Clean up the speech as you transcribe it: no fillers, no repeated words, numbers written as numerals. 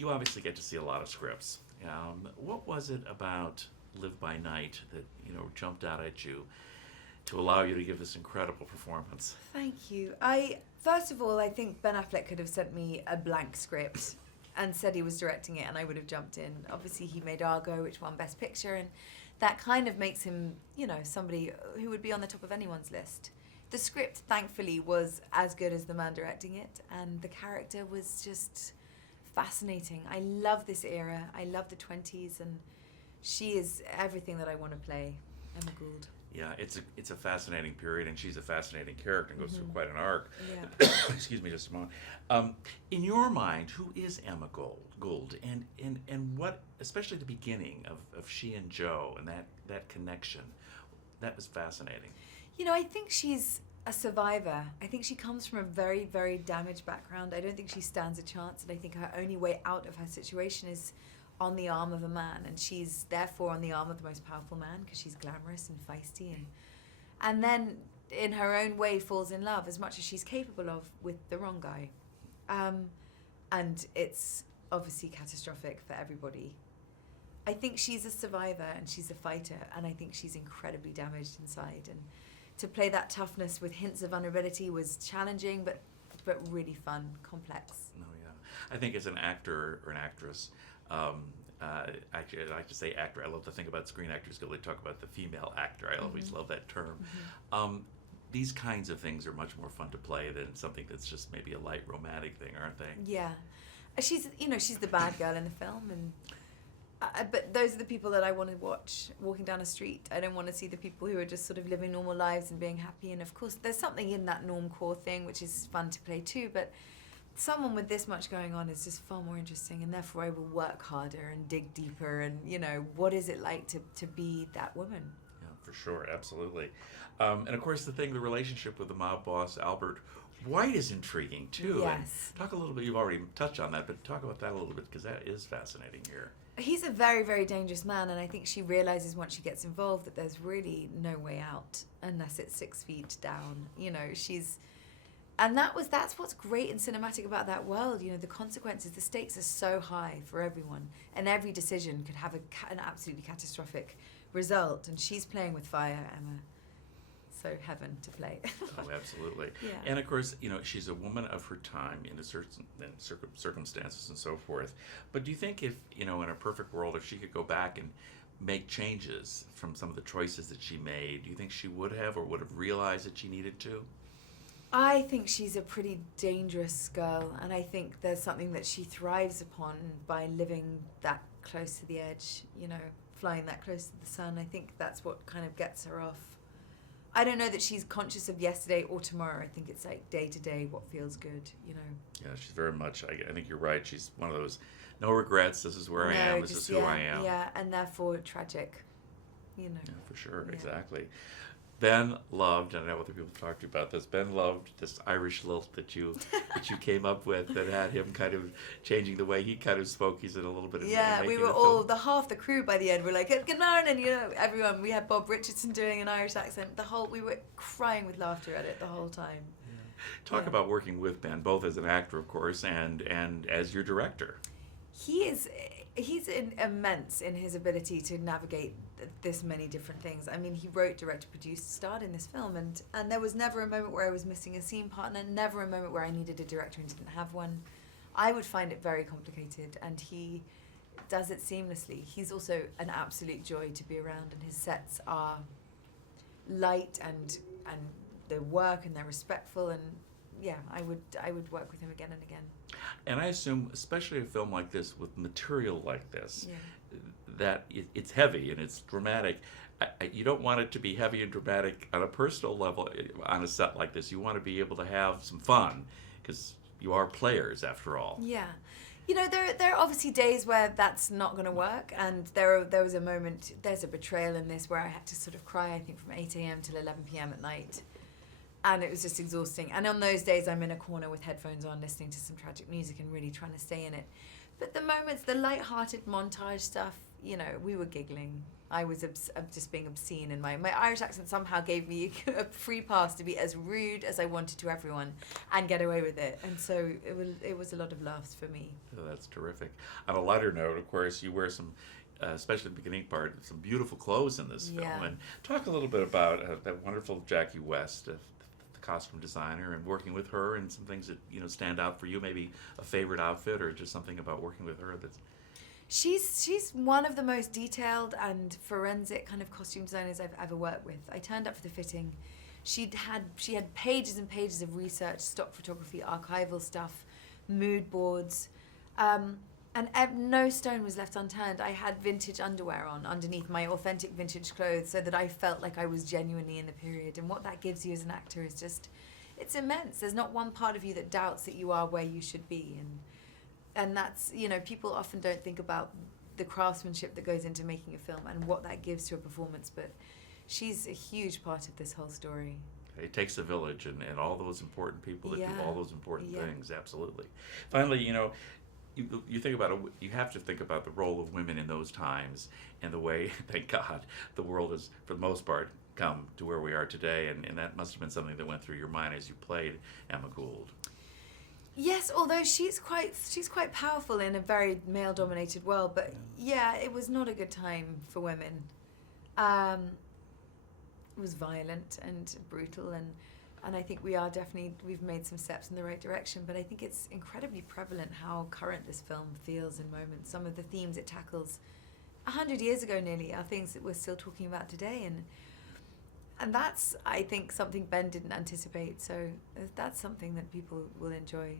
you obviously get to see a lot of scripts. What was it about Live by Night that jumped out at you to allow you to give this incredible performance? Thank you. First of all, I think Ben Affleck could have sent me a blank script and said he was directing it, and I would have jumped in. Obviously, he made Argo, which won Best Picture, and that kind of makes him, somebody who would be on the top of anyone's list. The script, thankfully, was as good as the man directing it, and the character was just fascinating. I love this era. I love the 20s, and she is everything that I want to play, Emma Gould. Yeah, it's a fascinating period, and she's a fascinating character and goes through quite an arc. Yeah. Excuse me just a moment. In your mind, who is Emma Gould, and what, especially the beginning of she and Joe and that connection, that was fascinating. I think she's a survivor. I think she comes from a very, very damaged background. I don't think she stands a chance, and I think her only way out of her situation is on the arm of a man, and she's therefore on the arm of the most powerful man because she's glamorous and feisty, and then in her own way falls in love as much as she's capable of with the wrong guy, and it's obviously catastrophic for everybody. I think she's a survivor and she's a fighter, and I think she's incredibly damaged inside, and to play that toughness with hints of vulnerability was challenging but really fun, complex. Oh yeah, I think as an actor or an actress, actually, I like to say actor. I love to think about Screen Actors Guild. They talk about the female actor. I always love that term. These kinds of things are much more fun to play than something that's just maybe a light romantic thing, aren't they? Yeah, she's the bad girl in the film, and but those are the people that I want to watch walking down a street. I don't want to see the people who are just sort of living normal lives and being happy. And of course, there's something in that normcore thing which is fun to play too, but someone with this much going on is just far more interesting, and therefore I will work harder and dig deeper, and what is it like to be that woman? Yeah, for sure, absolutely. And of course the relationship with the mob boss Albert White is intriguing too. Yes. And talk a little bit, you've already touched on that, but talk about that a little bit, because that is fascinating here. He's a very, very dangerous man, and I think she realizes once she gets involved that there's really no way out unless it's 6 feet down. And that's what's great and cinematic about that world. The consequences, the stakes are so high for everyone, and every decision could have an absolutely catastrophic result. And she's playing with fire, Emma. So heaven to play. Oh, absolutely. Yeah. And of course, she's a woman of her time in certain circumstances and so forth. But do you think if, in a perfect world, if she could go back and make changes from some of the choices that she made, do you think she would have, or would have realized that she needed to? I think she's a pretty dangerous girl, and I think there's something that she thrives upon by living that close to the edge, flying that close to the sun. I think that's what kind of gets her off. I don't know that she's conscious of yesterday or tomorrow. I think it's like day to day what feels good, Yeah, she's very much, I think you're right. She's one of those, no regrets, this is where I am, this is who I am. Yeah, and therefore tragic, Yeah, for sure, Yeah. exactly. Ben loved, and I know other people have talked to you about this, Ben loved this Irish lilt that you came up with that had him kind of changing the way he kind of spoke. He's in a little bit of Yeah, we were all, half the crew by the end were like, good morning, everyone. We had Bob Richardson doing an Irish accent. We were crying with laughter at it the whole time. Yeah. Talk about working with Ben, both as an actor, of course, and as your director. He's immense in his ability to navigate this many different things. I mean, he wrote, directed, produced, starred in this film, and there was never a moment where I was missing a scene partner, never a moment where I needed a director and didn't have one. I would find it very complicated, and he does it seamlessly. He's also an absolute joy to be around, and his sets are light and they work and they're respectful, and yeah, I would work with him again and again. And I assume, especially a film like this with material like this, that it's heavy and it's dramatic. You don't want it to be heavy and dramatic on a personal level on a set like this. You want to be able to have some fun, because you are players after all. Yeah. There are obviously days where that's not going to work, and there was a moment, there's a betrayal in this where I had to sort of cry, I think, from 8 a.m. till 11 p.m. at night. And it was just exhausting. And on those days, I'm in a corner with headphones on, listening to some tragic music and really trying to stay in it. But the moments, the light-hearted montage stuff, we were giggling. I was just being obscene, and my Irish accent somehow gave me a free pass to be as rude as I wanted to everyone and get away with it. And so it was a lot of laughs for me. Oh, that's terrific. On a lighter note, of course, you wear some, especially in the beginning part, some beautiful clothes in this film. Yeah. And talk a little bit about that wonderful Jackie West, the costume designer, and working with her, and some things that stand out for you. Maybe a favorite outfit, or just something about working with her that's. She's one of the most detailed and forensic kind of costume designers I've ever worked with. I turned up for the fitting. She had pages and pages of research, stock photography, archival stuff, mood boards, and no stone was left unturned. I had vintage underwear on underneath my authentic vintage clothes, so that I felt like I was genuinely in the period. And what that gives you as an actor is it's immense. There's not one part of you that doubts that you are where you should be. And that's, people often don't think about the craftsmanship that goes into making a film and what that gives to a performance, but she's a huge part of this whole story. It takes a village and all those important people that do all those important Yeah. things, absolutely. Finally, you think about it, you have to think about the role of women in those times and the way, thank God, the world has, for the most part, come to where we are today, and that must have been something that went through your mind as you played Emma Gould. Yes, although she's quite powerful in a very male-dominated world, but yeah, it was not a good time for women. It was violent and brutal, and I think we've made some steps in the right direction, but I think it's incredibly prevalent how current this film feels in moments. Some of the themes it tackles 100 years ago nearly are things that we're still talking about today, and that's, I think, something Ben didn't anticipate, so that's something that people will enjoy.